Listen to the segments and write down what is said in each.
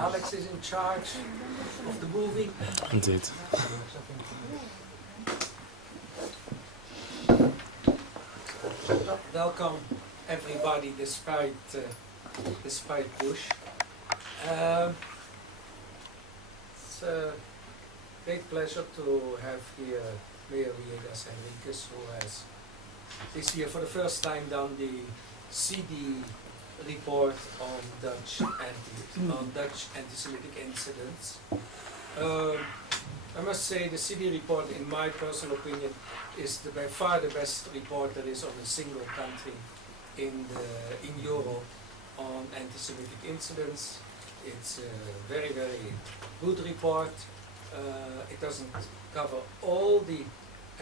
Alex is in charge of the movie. Indeed. Welcome everybody, despite Bush. It's a great pleasure to have here Meir Villegas Henriquez, who has this year for the first time done the CD report on Dutch anti-Semitic incidents. I must say the CD report, in my personal opinion, is by far the best report there is on a single country in Europe on anti-Semitic incidents. It's a very, very good report. It doesn't cover all the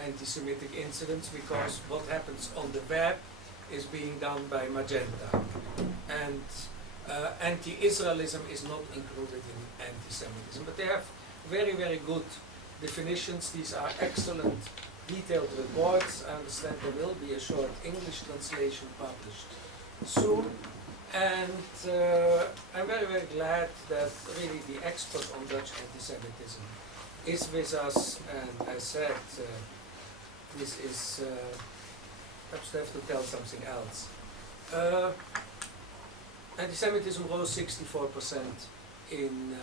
anti-Semitic incidents because what happens on the web is being done by Magenta, and anti-Israelism is not included in anti-Semitism, but they have very, very good definitions. These are excellent detailed reports. I understand there will be a short English translation published soon, and I'm very, very glad that really the expert on Dutch anti-Semitism is with us, and I said this is perhaps I have to tell something else. Anti-Semitism rose 64% in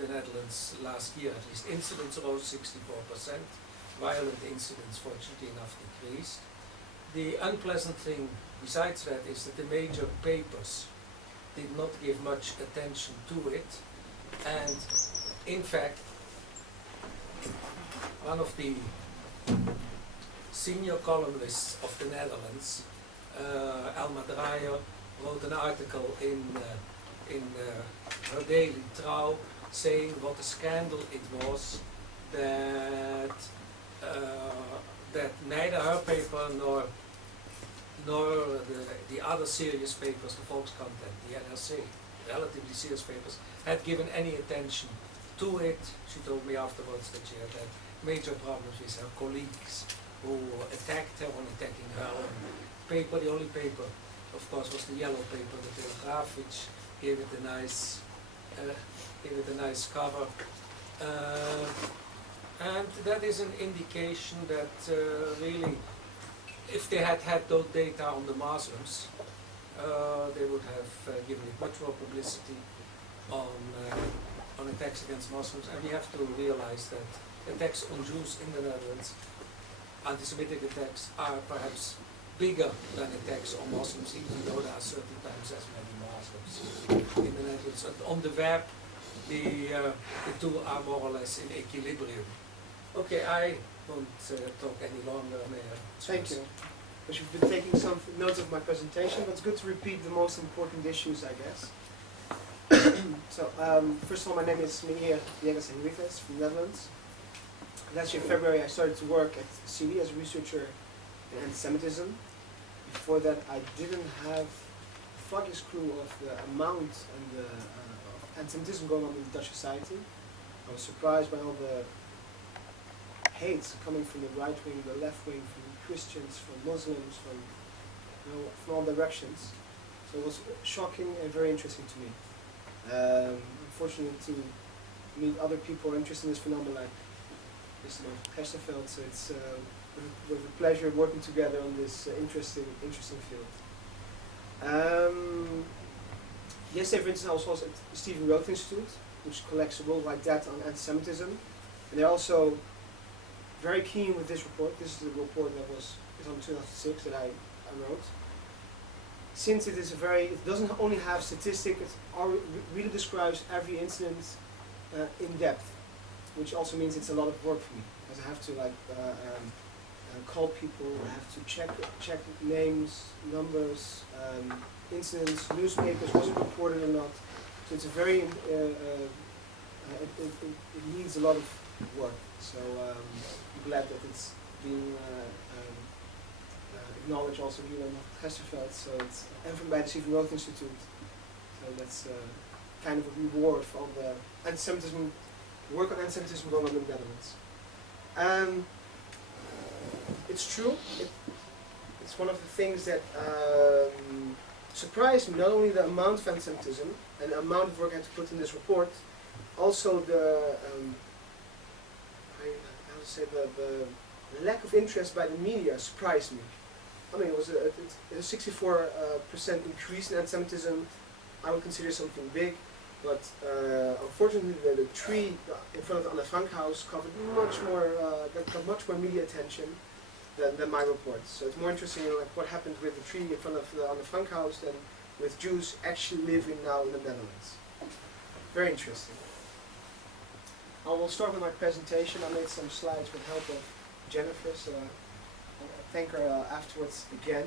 the Netherlands last year, at least. Incidents rose 64%. Violent incidents, fortunately enough, decreased. The unpleasant thing besides that is that the major papers did not give much attention to it, and in fact, one of the senior columnists of the Netherlands, Alma Dreyer, wrote an article in her daily Trouw saying what a scandal it was that neither her paper nor the other serious papers, the Volkskrant and the NRC, relatively serious papers, had given any attention to it. She told me afterwards that she had major problems with her colleagues who attacked her on attacking her own paper. The only paper, of course, was the yellow paper, the Telegraaf, which gave it a nice cover. And that is an indication that really, if they had had those data on the Muslims, they would have given it much more publicity on attacks against Muslims. And we have to realize that attacks on Jews in the Netherlands, anti-Semitic attacks, are perhaps bigger than attacks on Muslims, even though there are 30 times as many Muslims in the Netherlands. And on the web, the two are more or less in equilibrium. Okay, I won't talk any longer, Meir. Thank you. Because you've been taking some notes of my presentation, but it's good to repeat the most important issues, I guess. So, first of all, my name is Meir Villegas from the Netherlands. Last year, February, I started to work at CD as a researcher in anti-Semitism. Before that, I didn't have the foggiest clue of the amount and of anti-Semitism going on in the Dutch society. I was surprised by all the hate coming from the right wing, the left wing, from Christians, from Muslims, from all directions. So it was shocking and very interesting to me. Unfortunately, to meet other people who are interested in this phenomenon, like Mr. Hesterfeld, so it's with a pleasure working together on this interesting field. Yesterday, for instance, I was also at the Stephen Roth Institute, which collects worldwide data on anti-Semitism, and they're also very keen with this report. This is the report that is on 2006 that I wrote. Since it is it doesn't only have statistics, it really describes every incident in depth, which also means it's a lot of work for me, because I have to call people, I have to check names, numbers, incidents, newspapers, was it reported or not. So it's a very, it needs a lot of work. So I'm glad that it's being acknowledged also here in Hesterfeld. So it's and by the Stephen Roth Institute. So that's kind of a reward for all the anti-Semitism work on anti-Semitism going on in the Netherlands. It's true. It's one of the things that surprised me not only the amount of anti-Semitism and the amount of work I had to put in this report, also the how to say the lack of interest by the media surprised me. I mean, it was a 64% increase in anti-Semitism. I would consider something big, but unfortunately, the tree in front of the Anne Frank house covered much more, got much more media attention than my report. So it's more interesting, like what happened with the tree in front of the Anne Frank house than with Jews actually living now in the Netherlands. Very interesting. I will start with my presentation. I made some slides with help of Jennifer, so I'll thank her afterwards again.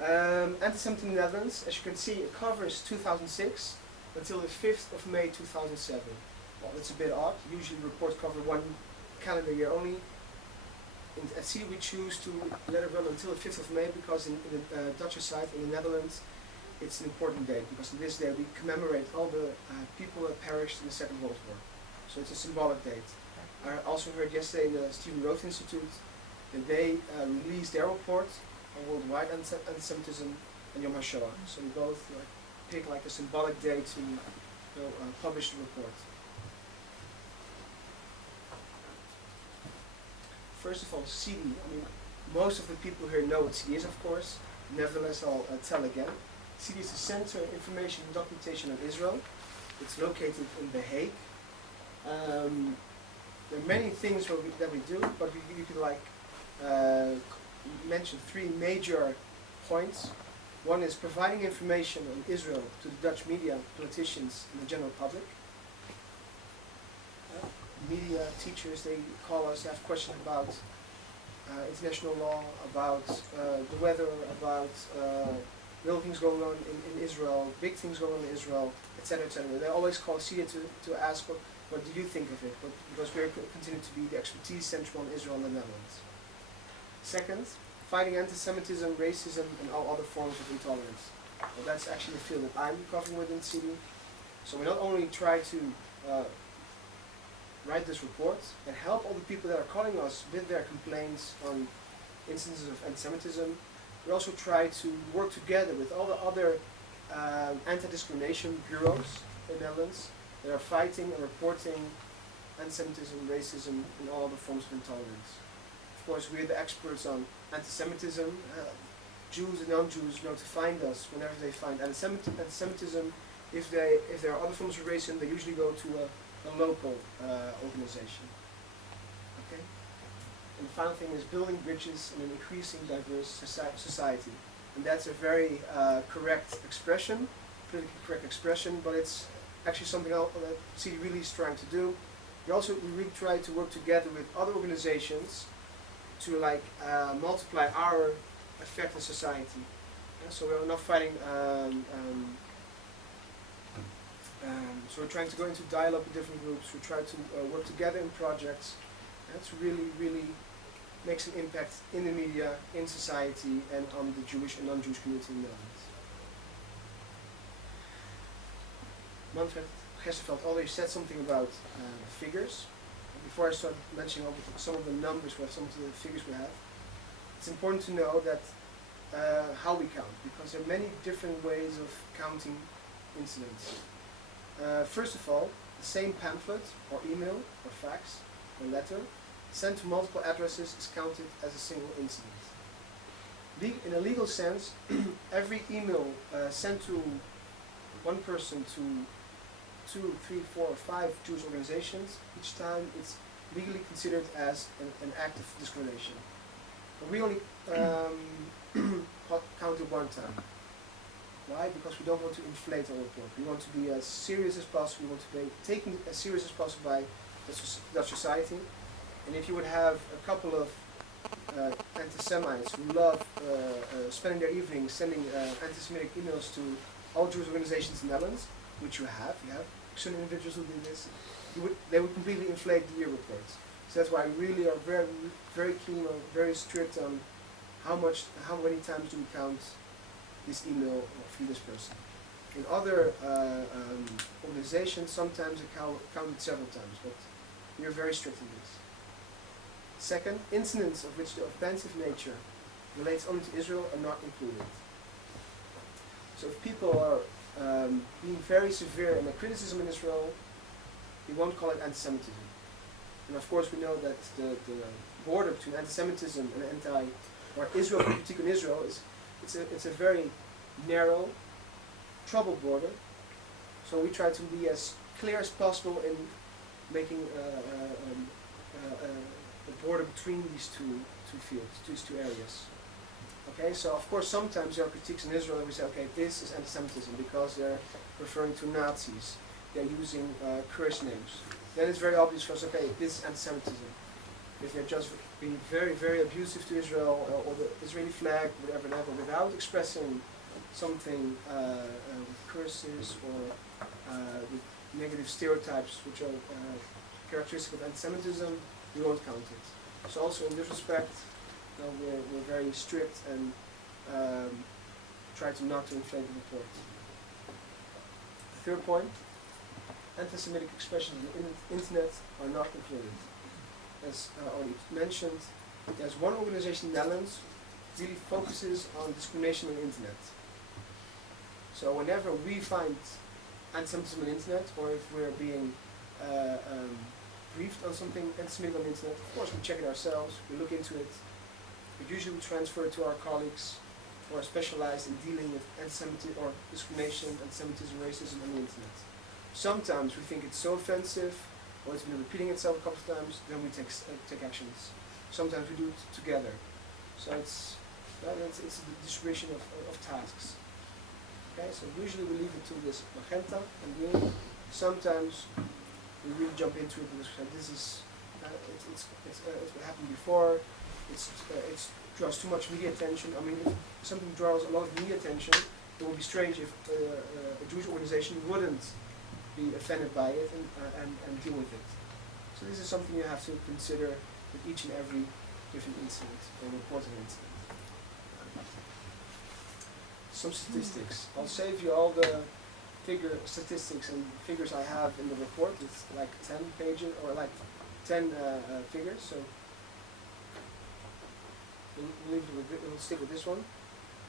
Anti-Semitism in the Netherlands, as you can see, it covers 2006 until the 5th of May 2007. Well, that's a bit odd. Usually reports cover one calendar year only. At CD we choose to let it run until the 5th of May because in the Dutch side, in the Netherlands, it's an important date because on this day we commemorate all the people that perished in the Second World War. So it's a symbolic date. I also heard yesterday in the Stephen Roth Institute that they released their report on worldwide anti-Semitism and Yom HaShoah. So we both pick like a symbolic date to publish the report. First of all, CD. I mean, most of the people here know what CD is, of course. Nevertheless, I'll tell again. CD is the Center of Information and Documentation on Israel. It's located in The Hague. There are many things that we do, but we could like mention three major points. One is providing information on Israel to the Dutch media, politicians, and the general public. Media, teachers, they call us, have questions about international law, about the weather, about little things going on in Israel, big things going on in Israel, etc., etc. They always call Syria to ask what do you think of it, because we continue to be the expertise center on Israel and the Netherlands. Second, fighting anti-Semitism, racism, and all other forms of intolerance. Well, that's actually the field that I'm covering within CD. So we not only try to write this report and help all the people that are calling us with their complaints on instances of anti-Semitism, we also try to work together with all the other anti-discrimination bureaus in the Netherlands that are fighting and reporting anti-Semitism, racism, and all other forms of intolerance. Of course, we're the experts on anti-Semitism. Jews and non-Jews know to find us whenever they find anti-Semitism. If there are other forms of racism, they usually go to a local organization. Okay? And the final thing is building bridges in an increasing diverse society. And that's a very correct expression, politically correct expression, but it's actually something else that CD really is trying to do. We really try to work together with other organizations to multiply our effect in society. Yeah, so we're not fighting. So we're trying to go into dialogue with different groups. We try to work together in projects. That's really makes an impact in the media, in society, and on the Jewish and non-Jewish community in the Netherlands. Manfred Gesselveld already said something about figures. Before I start mentioning some of the numbers, some of the figures we have, it's important to know that how we count, because there are many different ways of counting incidents. First of all, the same pamphlet, or email, or fax, or letter, sent to multiple addresses is counted as a single incident. In a legal sense, every email sent to one person to 2, 3, 4, or 5 Jewish organizations, each time it's legally considered as an act of discrimination. But we only count it one time. Why? Because we don't want to inflate our report. We want to be as serious as possible. We want to be taken as serious as possible by the Dutch society. And if you would have a couple of anti-Semites who love spending their evenings sending anti-Semitic emails to all Jewish organizations in the Netherlands, which you have certain individuals who do this, they would completely inflate the year reports. So that's why we really are very, very keen or very strict on how many times do we count this email from this person. In other organizations, sometimes it counted several times, but we are very strict in this. Second, incidents of which the offensive nature relates only to Israel are not included. So if people are being very severe in their criticism in Israel, we won't call it anti-Semitism. And of course we know that the border between anti-Semitism and Israel critique on Israel it's a very narrow, troubled border. So we try to be as clear as possible in making the border between these two fields, these two areas. Okay, so of course sometimes there are critiques in Israel and we say, okay, this is anti-Semitism because they're referring to Nazis, they're using curse names. Then it's very obvious for us, okay, this is anti-Semitism. If they're just being very, very abusive to Israel or the Israeli flag, whatever, without expressing something with curses or with negative stereotypes which are characteristic of anti-Semitism, we won't count it. So also in this respect, we're very strict and try to not to inflate the report. The third point, anti-Semitic expressions on the internet are not included. As already mentioned, there's one organization in the Netherlands really focuses on discrimination on the internet. So whenever we find anti-Semitism on the internet, or if we're being briefed on something anti-Semitic on the internet, of course we check it ourselves, we look into it, but usually we transfer it to our colleagues who are specialized in dealing with anti-Semitism or discrimination, anti-Semitism, racism on the internet. Sometimes we think it's so offensive, or it's been repeating itself a couple of times, then we take actions. Sometimes we do it together. So it's the distribution of tasks. Okay, so usually we leave it to this magenta and green. Sometimes we really jump into it because this is it's what happened before. It draws too much media attention. I mean, if something draws a lot of media attention, it would be strange if a Jewish organization wouldn't be offended by it and deal with it. So this is something you have to consider with each and every different incident or reported incident. Some statistics. I'll save you all the statistics and figures I have in the report. It's like 10 pages or like 10 figures. So we'll stick with this one.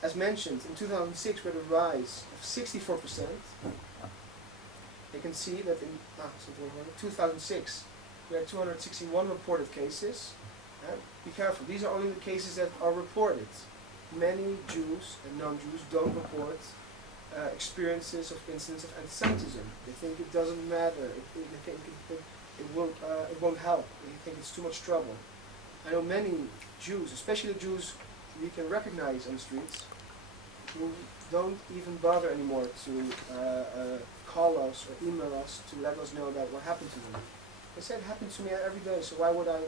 As mentioned, in 2006 we had a rise of 64%. You can see that in 2006 we had 261 reported cases. Be careful, these are only the cases that are reported. Many Jews and non-Jews don't report experiences of incidents of anti-Semitism. They think it doesn't matter. They think it won't help. They think it's too much trouble. I know many Jews, especially the Jews we can recognize on the streets, who don't even bother anymore to call us or email us to let us know about what happened to them. They say it happened to me every day, so why would I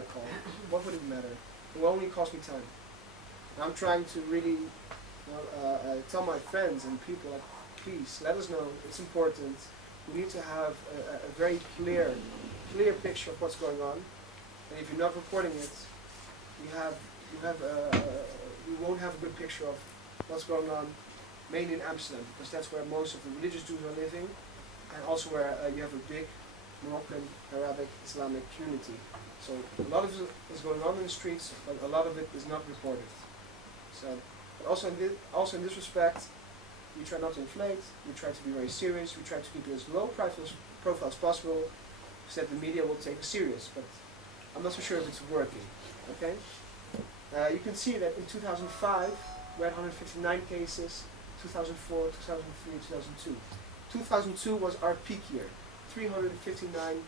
call? What would it matter? It will only cost me time. And I'm trying to really tell my friends and people, like, please let us know. It's important. We need to have a very clear picture of what's going on. And if you're not reporting it, you won't have a good picture of what's going on, mainly in Amsterdam, because that's where most of the religious Jews are living, and also where you have a big Moroccan, Arabic, Islamic community. So a lot of it is going on in the streets, but a lot of it is not reported. So, but also in this respect, we try not to inflate. We try to be very serious. We try to keep it as low profile as possible, so that the media will take us serious. But I'm not so sure if it's working. Okay. You can see that in 2005 we had 159 cases. 2004, 2003, 2002. 2002 was our peak year. 359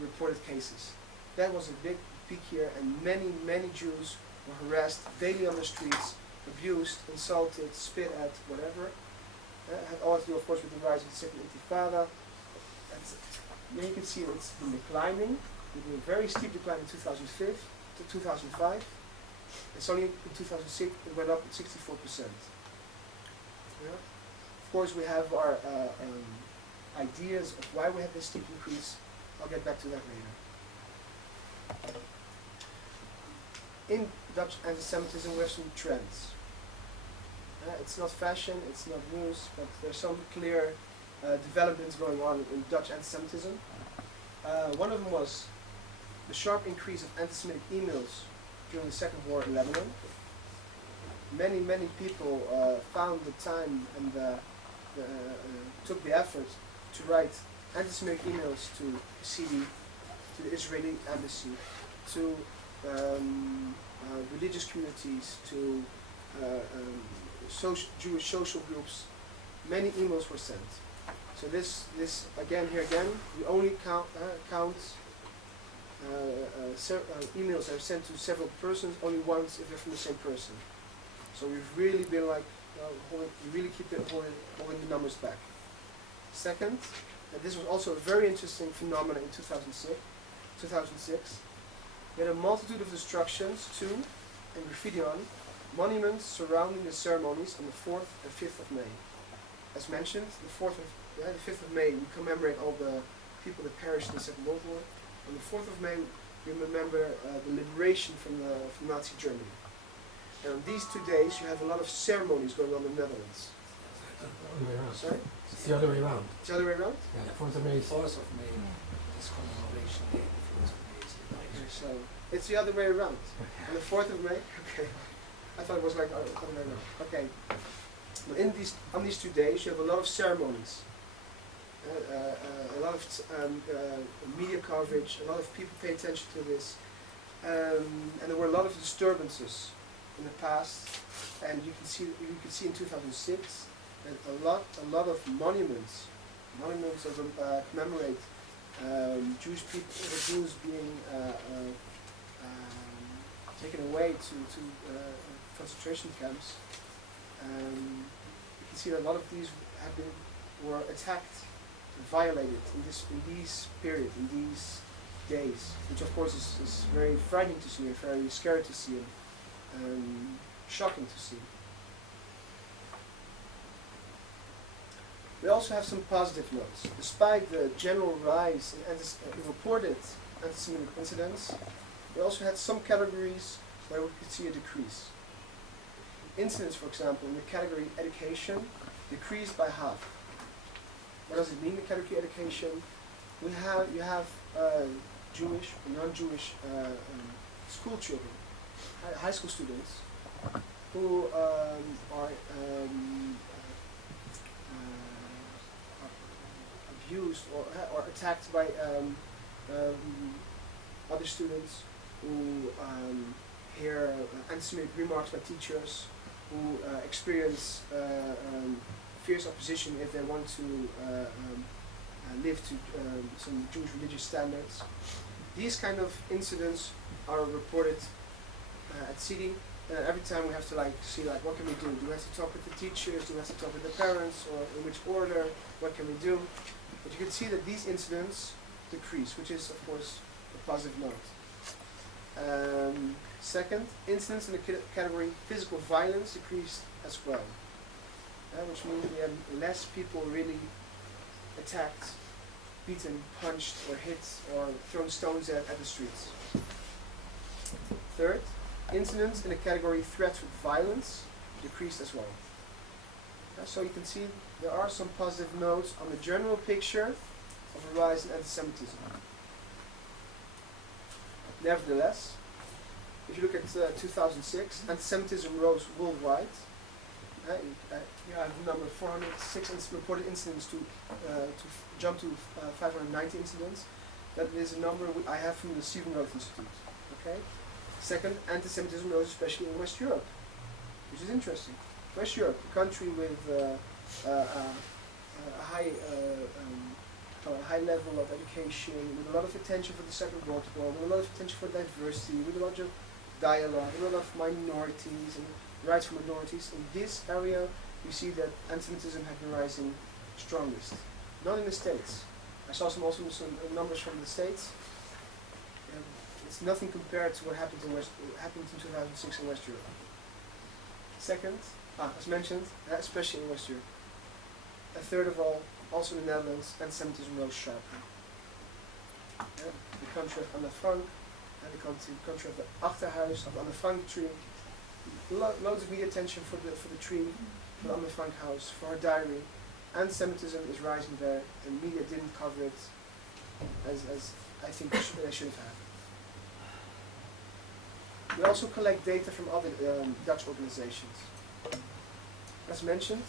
reported cases. That was a big peak year, and many Jews were harassed daily on the streets, abused, insulted, spit at, whatever. Had all to do, of course, with the rise of the Second Intifada. Then you can see it's been declining. We did a very steep decline in 2005 to 2005. It's only in 2006 it went up at 64%. Yeah. Of course, we have our ideas of why we had this steep increase. I'll get back to that later. In Dutch anti-Semitism, we have some trends. It's not fashion, it's not news, but there's some clear developments going on in Dutch anti-Semitism. One of them was the sharp increase of anti-Semitic emails during the Second War in Lebanon. many people found the time and took the effort to write anti-Semitic emails to CD, to the Israeli embassy, to religious communities, to Jewish social groups. Many emails were sent. So this again, we only count emails that are sent to several persons only once if they're from the same person. So we've really been like, we really keep holding the numbers back. Second, and this was also a very interesting phenomenon in 2006. We had a multitude of destructions to, and graffiti on, monuments surrounding the ceremonies on the 4th and 5th of May. As mentioned, the 5th of May, we commemorate all the people that perished in the Second World War. On the 4th of May, we remember the liberation from Nazi Germany. And on these 2 days, you have a lot of ceremonies going on in the Netherlands. The other way around. Sorry? It's the other way around. It's the other way around? Yeah, 4th of May is 4th of May is commemoration day. The 4th of May is Okay, so it's the other way around. On the 4th of May? Okay. I thought it was like the other way around. Okay. But on these 2 days, you have a lot of ceremonies. A lot of media coverage, a lot of people pay attention to this. And there were a lot of disturbances in the past, and you can see in 2006 that a lot of monuments of commemorate Jewish people, Jews being taken away to concentration camps. You can see that a lot of these were attacked, violated in these periods, in these days, which of course is very frightening to see, and very scary to see, and shocking to see. We also have some positive notes. Despite the general rise in reported anti-Semitic incidents, we also had some categories where we could see a decrease. Incidents, for example, in the category education, decreased by half. What does it mean, the category education? You have Jewish or non-Jewish school children, high school students, who are abused or attacked by other students, who hear anti-Semitic remarks by teachers, who experience fierce opposition if they want to live to some Jewish religious standards. These kind of incidents are reported at CD. Every time we have to see what can we do? Do we have to talk with the teachers? Do we have to talk with the parents? Or in which order? What can we do? But you can see that these incidents decrease, which is of course a positive note. Second, incidents in the category physical violence decreased as well, which means we had less people really attacked, beaten, punched, or hit, or thrown stones at the streets. Third, incidents in the category threats with violence decreased as well. So you can see there are some positive notes on the general picture of a rise in anti-Semitism. Nevertheless, if you look at 2006, anti-Semitism rose worldwide. You have the number 406 reported incidents to jump to 590 incidents. That is a number I have from the Stephen Roth Institute. Okay. Second, anti-Semitism rose especially in West Europe, which is interesting. West Europe, a country with a high level of education, with a lot of attention for the Second World War, with a lot of attention for diversity, with a lot of dialogue, with a lot of minorities and rights for minorities. In this area, we see that anti-Semitism has been rising strongest. Not in the States. I saw some numbers from the States. It's nothing compared to what happened in 2006 in West Europe. Second, as mentioned, especially in West Europe. And third of all, also in the Netherlands, anti-Semitism rose sharply. The country of Anne Frank, and the country of the Achterhuis, of Anne Frank tree. Loads of media attention for the tree, for the Anne Frank house, for her diary. Anti-Semitism is rising there, and media didn't cover it as I think they should have. We also collect data from other Dutch organizations. As mentioned,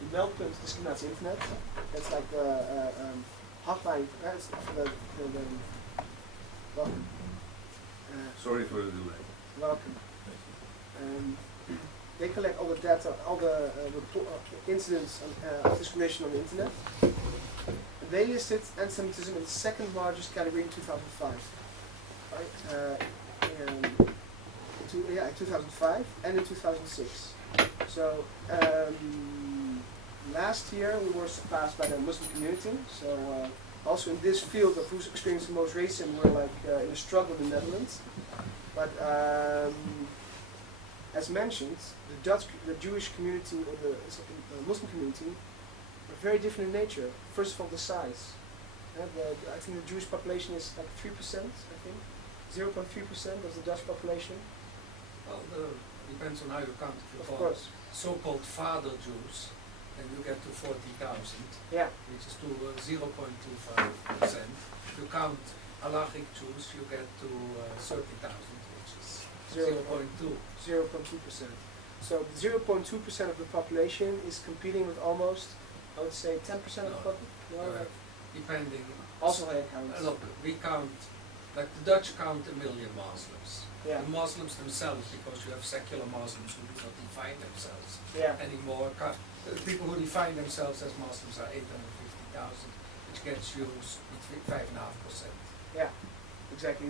the meldpunt discriminatie internet. That's like the hotline for the welcome. Sorry for the delay. Welcome. They collect all the data, all the incidents of discrimination on the internet. And they listed anti-Semitism in the second largest category in 2005. Right? In 2005 and in 2006. So last year we were surpassed by the Muslim community. So also in this field of who's experiencing the most racism, we're like in a struggle in the Netherlands. But as mentioned, the Jewish community or the Muslim community are very different in nature. First of all, the size. I think the Jewish population is like 3%, I think. 0.3% of the Dutch population. Well, depends on how you count. If you Of call course. so-called father Jews, then you get to 40,000, Yeah. which is to 0.25%. If you count halachic Jews, you get to 30,000, which is 0.2. 0.2%. So 0.2% of the population is competing with almost, I would say, 10% of the population. No, like Depending. also how it counts. Look, we count, like the Dutch count 1 million Muslims. Yeah. The Muslims themselves, because you have secular Muslims who do not define themselves Yeah. anymore. People who define themselves as Muslims are 850,000, which gets you between 5.5%. Yeah. Exactly.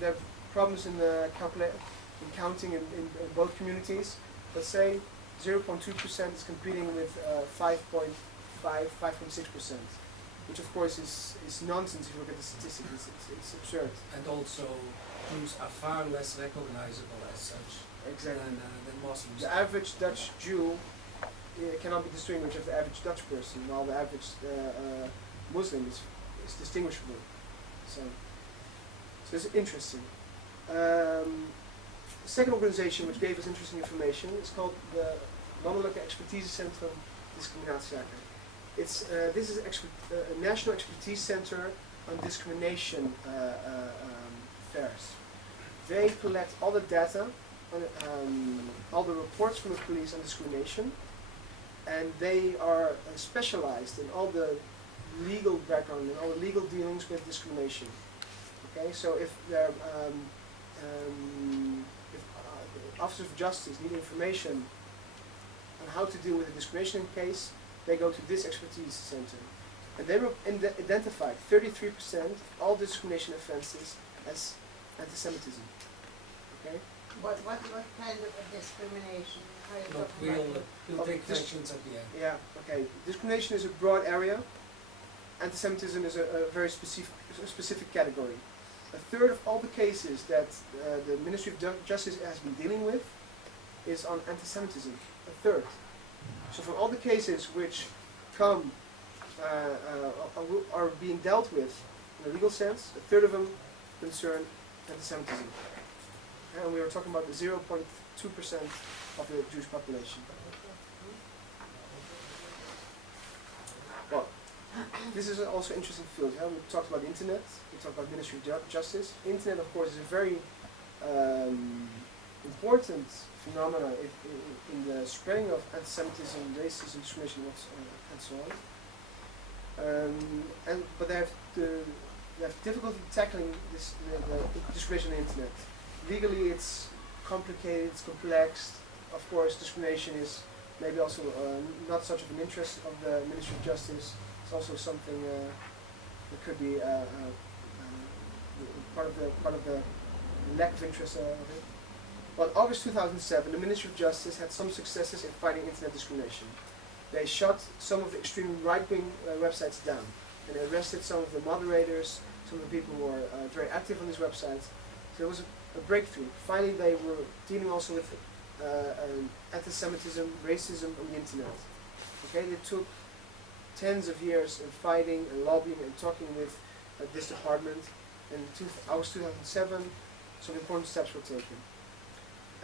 There are problems in in counting in both communities. Let's say 0.2% is competing with 5.6%, which of course is nonsense if you look at the statistics. It's absurd. And also, Jews are far less recognizable as such Exactly. than Muslims. The average Dutch Jew cannot be distinguished as the average Dutch person, while the average Muslim is distinguishable. So it's interesting. The second organization which gave us interesting information is called the Landelijke Expertisecentrum Discriminatiezaken. This is a national expertise center on discrimination affairs. They collect all the data, all the reports from the police on discrimination, and they are specialized in all the legal background and all the legal dealings with discrimination. Okay, so if officers of justice need information on how to deal with a discrimination case, they go to this expertise center. And they identified 33% of all discrimination offenses as anti-Semitism. Okay? What kind of a discrimination are you Look, talking about? we'll take questions at the end. Yeah, okay. Discrimination is a broad area. Anti-Semitism is a very specific category. A third of all the cases that the Ministry of Justice has been dealing with is on anti-Semitism. A third. So from all the cases which come are being dealt with in a legal sense, a third of them concern anti-Semitism. And we were talking about the 0.2% of the Jewish population. Well, this is also an interesting field. We talked about the internet, we talked about Ministry of Justice. Internet, of course, is a very important phenomenon in the spreading of anti-Semitism, racism, discrimination, and so on. But they have difficulty tackling the discrimination on the internet. Legally, it's complicated, it's complex. Of course, discrimination is maybe also not such of an interest of the Ministry of Justice. It's also something that could be part of the lack of interest of it. Well, in August 2007, the Ministry of Justice had some successes in fighting internet discrimination. They shut some of the extreme right-wing websites down and arrested some of the moderators, some of the people who were very active on these websites. So it was a breakthrough. Finally, they were dealing also with anti-Semitism, racism on the internet. Okay, they took tens of years in fighting and lobbying and talking with this department. In August 2007, some important steps were taken.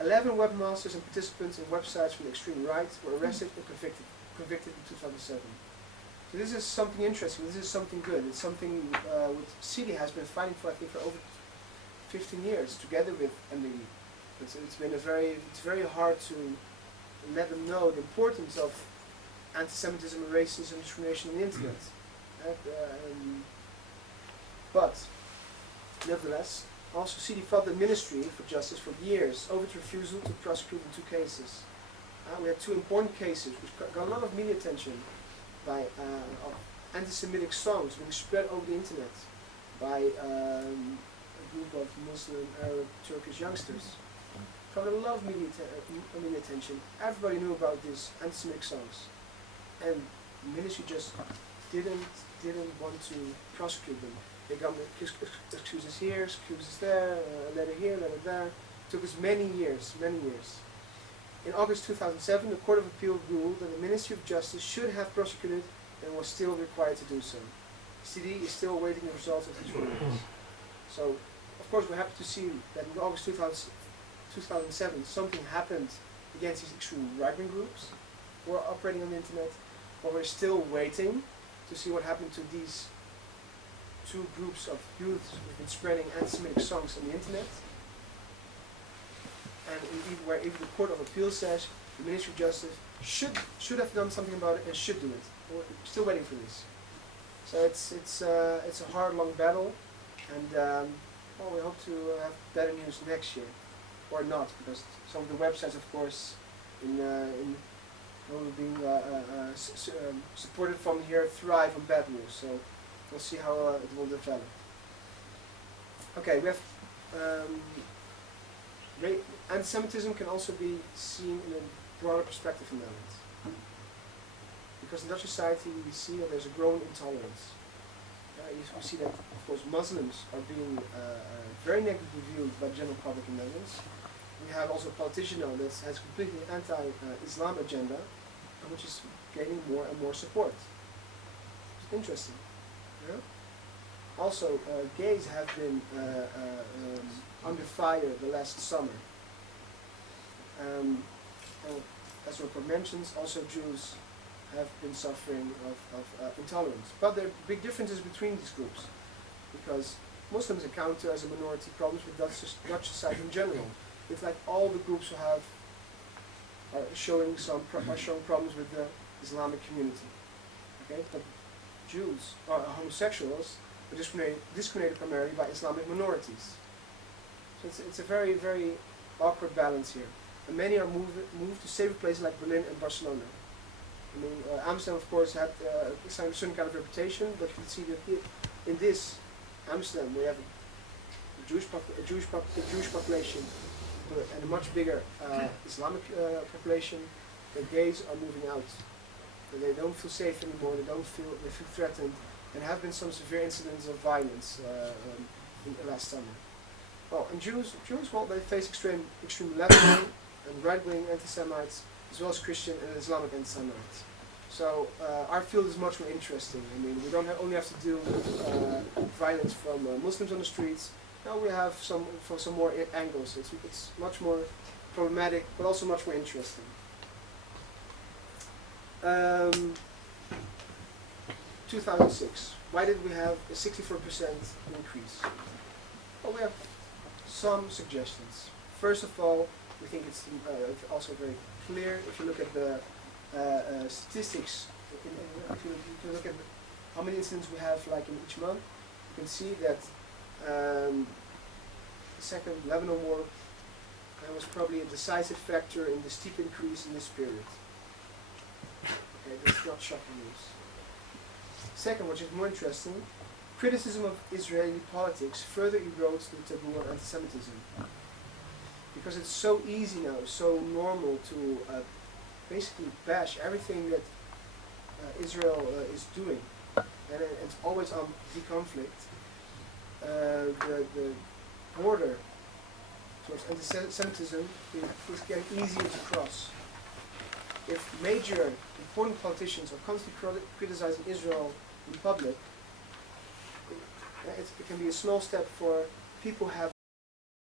11 webmasters and participants in websites from the extreme right were arrested and convicted in 2007. So this is something interesting. This is something good. It's something which CD has been fighting for, I think, for over 15 years together with MDE. It's very hard to let them know the importance of anti-Semitism, racism, discrimination on the internet. But nevertheless, also CD fought the Ministry for Justice for years over its refusal to prosecute in 2 cases. We had 2 important cases which got a lot of media attention by of anti-Semitic songs being spread over the internet by a group of Muslim, Arab, Turkish youngsters. Got a lot of media attention. Everybody knew about these anti-Semitic songs, and the ministry just didn't want to prosecute them. They got excuses here, excuses there, a letter here, a letter there. It took us many years. In August 2007, the Court of Appeal ruled that the Ministry of Justice should have prosecuted and was still required to do so. CD is still awaiting the results of these rulings. So, of course, we're happy to see that in August 2007 something happened against these extreme right-wing groups who are operating on the internet, but we're still waiting to see what happened to these 2 groups of youth who've been spreading anti-Semitic songs on the internet. And where even the Court of Appeal says the Ministry of Justice should have done something about it and should do it. We're still waiting for this. So it's a hard, long battle, and well, we hope to have better news next year, or not, because some of the websites, of course, being supported from here thrive on bad news. So we'll see how it will develop. Okay, we have. Anti-Semitism can also be seen in a broader perspective in the Netherlands. Because in Dutch society we see that there's a growing intolerance. We see that, of course, Muslims are being very negatively viewed by the general public in the Netherlands. We have also a politician now that has a completely anti-Islam agenda, which is gaining more and more support. It's interesting. Yeah? Also, gays have been under fire the last summer. And as the report mentions, also Jews have been suffering of intolerance. But there are big differences between these groups, because Muslims encounter as a minority problems with Dutch society in general. It's like all the groups who are showing problems with the Islamic community. Okay, but Jews or homosexuals are discriminated primarily by Islamic minorities. So it's a very, very awkward balance here. And many are moved to safer places like Berlin and Barcelona. I mean, Amsterdam, of course, had a certain kind of reputation, but you can see that in this Amsterdam, we have a Jewish population and a much bigger Islamic population. The gays are moving out. They don't feel safe anymore. They feel threatened, and have been some severe incidents of violence in the last summer. Well, and Jews, well, they face extreme left-wing and right-wing anti-Semites, as well as Christian and Islamic anti-Semites. So our field is much more interesting. I mean, we don't only have to deal with violence from Muslims on the streets. Now we have some more angles. It's much more problematic, but also much more interesting. 2006. Why did we have a 64% increase? Well, we have some suggestions. First of all, we think it's also very clear if you look at the statistics. If you look at how many incidents we have, like in each month, you can see that the second Lebanon war was probably a decisive factor in the steep increase in this period. Okay, that's not shocking news. Second, which is more interesting, criticism of Israeli politics further erodes the taboo on anti-Semitism. Because it's so easy now, so normal to basically bash everything that Israel is doing. And it's always on the conflict. The border towards anti-Semitism is getting easier to cross. If major, important politicians are constantly criticizing Israel in public, it can be a small step for people who have